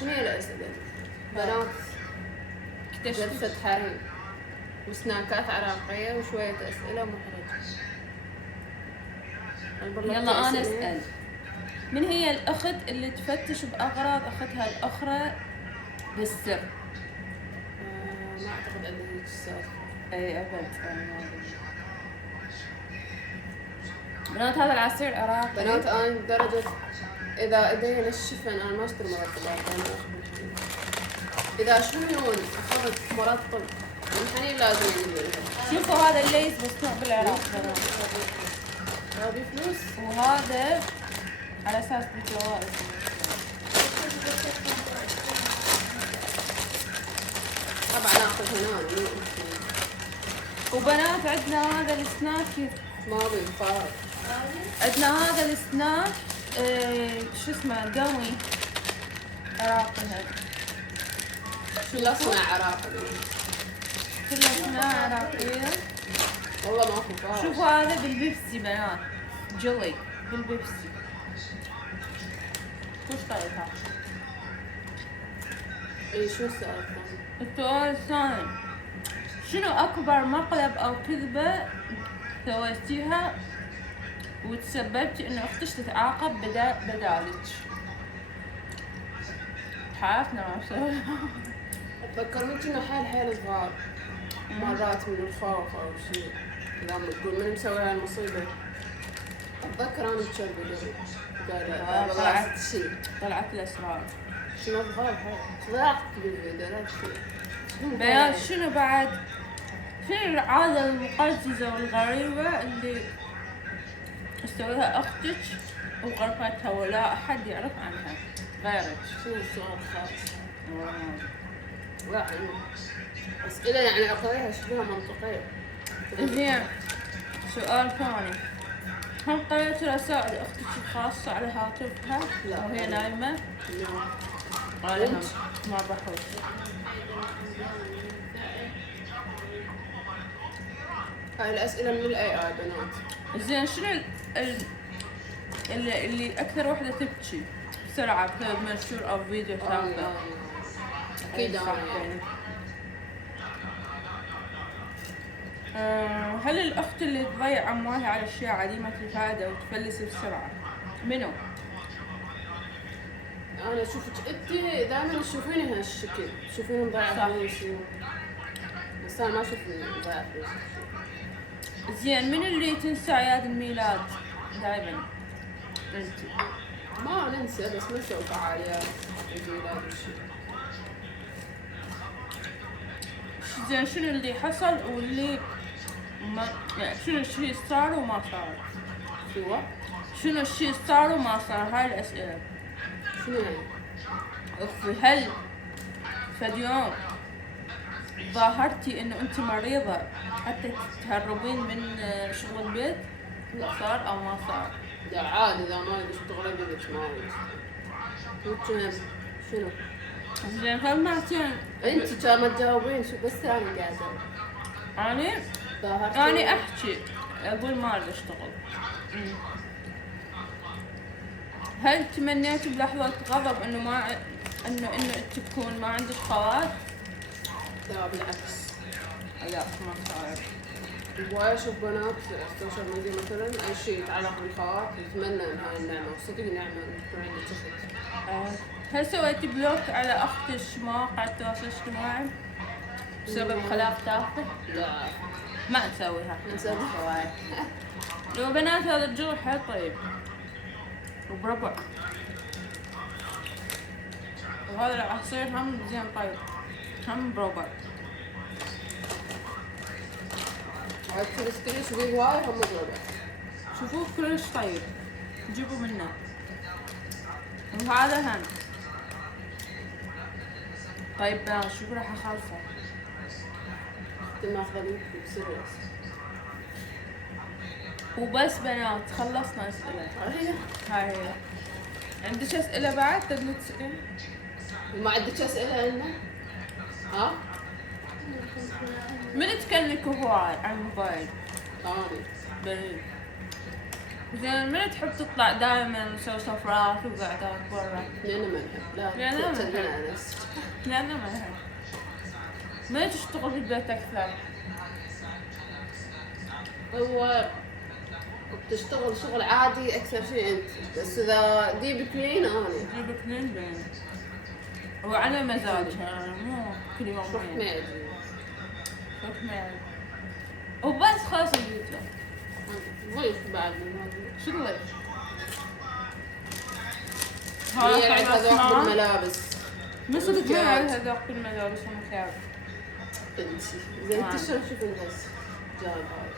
شنو هي الأسئلة؟ بنات جلسة حريم وسناكات عراقية وشوية أسئلة محرجة. يلا أنا أسأل. من هي الأخت اللي تفتش بأغراض أختها الأخرى بالسر؟ ما أعتقد عندي هيك السالفة. أي أبد. بنات هذا العصير العراقي. بنات أنا درجة إذا إيدي نشفن أنا ما أشتري مرطبات. إذا شنون أخذت مرطب الحين لازم يجيب. شوفوا هذا الليز مصنوع بالعراق. هذه فلوس وهذا على أساس بالجوائز. طبعا أخذ هنا. وبنات عندنا هذا السناك ما أبي فارغ. عندنا هذا السناك شو اسمه قوي عراقي هذا. كلها صناعة عراقي. كلها صناعة عراقية. والله ما أخذ فارغ. شوفوا هذا بالبيبسي بنات. جلي بالبيبسي. وش طريقها؟ إيه شو السالفة؟ السؤال الثاني. شنو أكبر مقلب أو كذبة سويتيها وتسببتي إنه أختك تتعاقب بدالك؟ حالفنا ما سوي. تذكرني كنا حيل صغار. مرات من الخوف أو شيء. لما تقول من مسوي هالمصيبة. أتذكر أنا بشربي قال طلعت شيء. طلعت الأسرار. شنو صغار طلعت بالفيديو لا شيء. بيان شنو بعد؟ شنو العادة المقززة والغريبة اللي تسويها أختك وغرفتها ولا أحد يعرف عنها غيرك؟ شنو السؤال خالص؟ لا أسئلة يعني أقريها شبه منطقية. زين سؤال ثاني. هل قرأت رسائل أختك الخاصة على هاتفها وهي نايمة؟ غالبا ما بحوش. هاي الأسئلة من الأي آي بنات. زين شنو اللي أكثر وحدة تبكي بسرعة بسبب منشور أو فيديو تافه؟ أكيد هل الأخت اللي تضيع أموالها على أشياء عديمة الفائدة وتفلس بسرعة منو؟ أنا أشوفك أنت دائما تشوفيني هالشكل، تشوفيني مضيعة فلوس. بس أنا ما أشوف مضيعة فلوس. زين من اللي تنسى أعياد الميلاد دائما؟ أنت. ما ننسى بس نسوي فعاليات الميلاد وشي. زين شنو اللي حصل واللي ما يعني شنو الشيء صار وما صار؟ شنو الشيء صار وما صار؟ هاي الأسئلة. شنو يعني؟ أخي هل فد يوم ظاهرتي إنه أنت مريضة حتى تهربين من شغل البيت؟ صار أو ما صار؟ لا عادي إذا ما يشتغل بيدك ما يشتغل. شنو؟ زين هل مرتين أنت كان ما تجاوبين شو بس أنا قاعدة. أنا أحكي أقول ما أريد أشتغل. هل تمنيت بلحظة غضب إنه ما إنه أنت تكون ما عندك خوات؟ لا بالعكس. لا ما صار. هواي أشوف بنات السوشيال ميديا مثلا أي شيء يتعلق بالخوات يتمنى إن هاي النعمة وصدق نعمة إن تكون عندك أخت. هل سويتي بلوك على أختك مواقع التواصل الاجتماعي بسبب خلاف تافه؟ لا ما نسويها. نسويها. لو بنات هذا الجو حيل طيب وبربع. وهذا العصير هم زين طيب هم بربع. هاي الكريستريس ذي هواي هم بربع. شوفوه كلش طيب جيبوا منه. وهذا هم طيب بنات شوفوا راح اخلصه. ماخذه منك بسرعة. وبس بنات خلصنا اسئله. هاي هي. عندك اسئله بعد تقدر تسالين؟ ما عندك اسئله لنا؟ ها؟ من تكلمك هواي عن الموبايل؟ ثاني بنين زين من تحب تطلع دائما نسوي سفرات وقعدات برا؟ لأنه ما نحب، لا لأنه ما تتكلم نحب. على نفسك. لأنه ما أحب. ما تشتغل في البيت أكثر؟ هو بتشتغل شغل عادي أكثر شيء أنت، بس إذا ديب كلين أنا جيب اثنين بين. وعلى مزاجها مو كل يوم رحت وين. معي. شوف معي. وبس خلاص الفيديو. ضيف بعد من هذا. شو الضيف؟ هي يعني خلاص هذا ما الملابس. من صدق ما والجهات. يعرف هذاك الملابس والمكياج. انت زين انت شلون تشوفين بس جاب هذا؟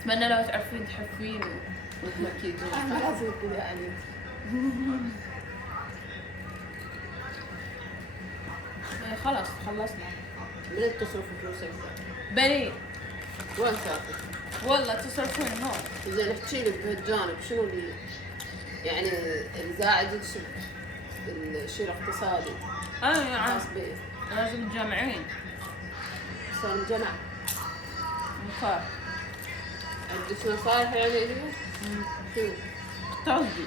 اتمنى لو تعرفين تحفين وتمكيزين. انا لازم تقولي علي. خلاص خلصنا. من تصرف فلوسك؟ بني وين سافر؟ والله تصرفون هون. زين احكي لي بهالجانب شنو اللي يعني الزائد الشيء الاقتصادي انا خاص به لازم تجمعين صار الجمع مكار. عندك نصائح يعني لي؟ شو؟ تصدي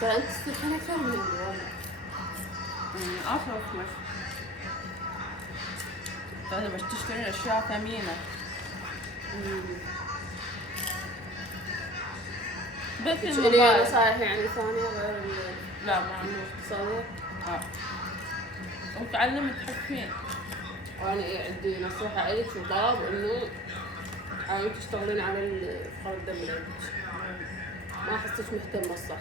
ترى انت تستحين اكثر مني والله. اصرف لك. لازم بس تشترين اشياء ثمينة. بس لي الموبايل. نصائح يعني ثانية غير لا ما عندي. الاقتصادية؟ وتعلمي تحكين. وانا عندي نصيحة الك وطلب انه حاولي تشتغلين على فقر الدم اللي عندك. ما احسك مهتمة بصحتك،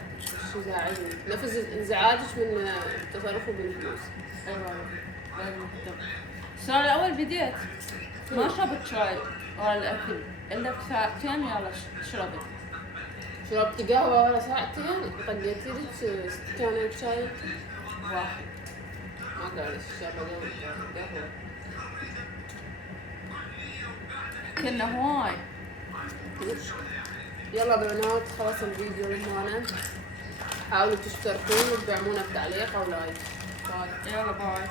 شو زاعلني نفس انزعاجك من تصرفه بالفلوس. ايوه لازم تهتم. صار اول بديت ما شربت شاي ولا الاكل الا بساعتين يلا شربت. شربتي قهوة ولا ساعتين طقيتي لك استكانة شاي واحد. ما قال الشابة قهوة. كنا هواي. يلا بنات خلاص الفيديو لهنا، حاولوا تشتركون وتدعمونا بتعليق او لايك. يلا باي.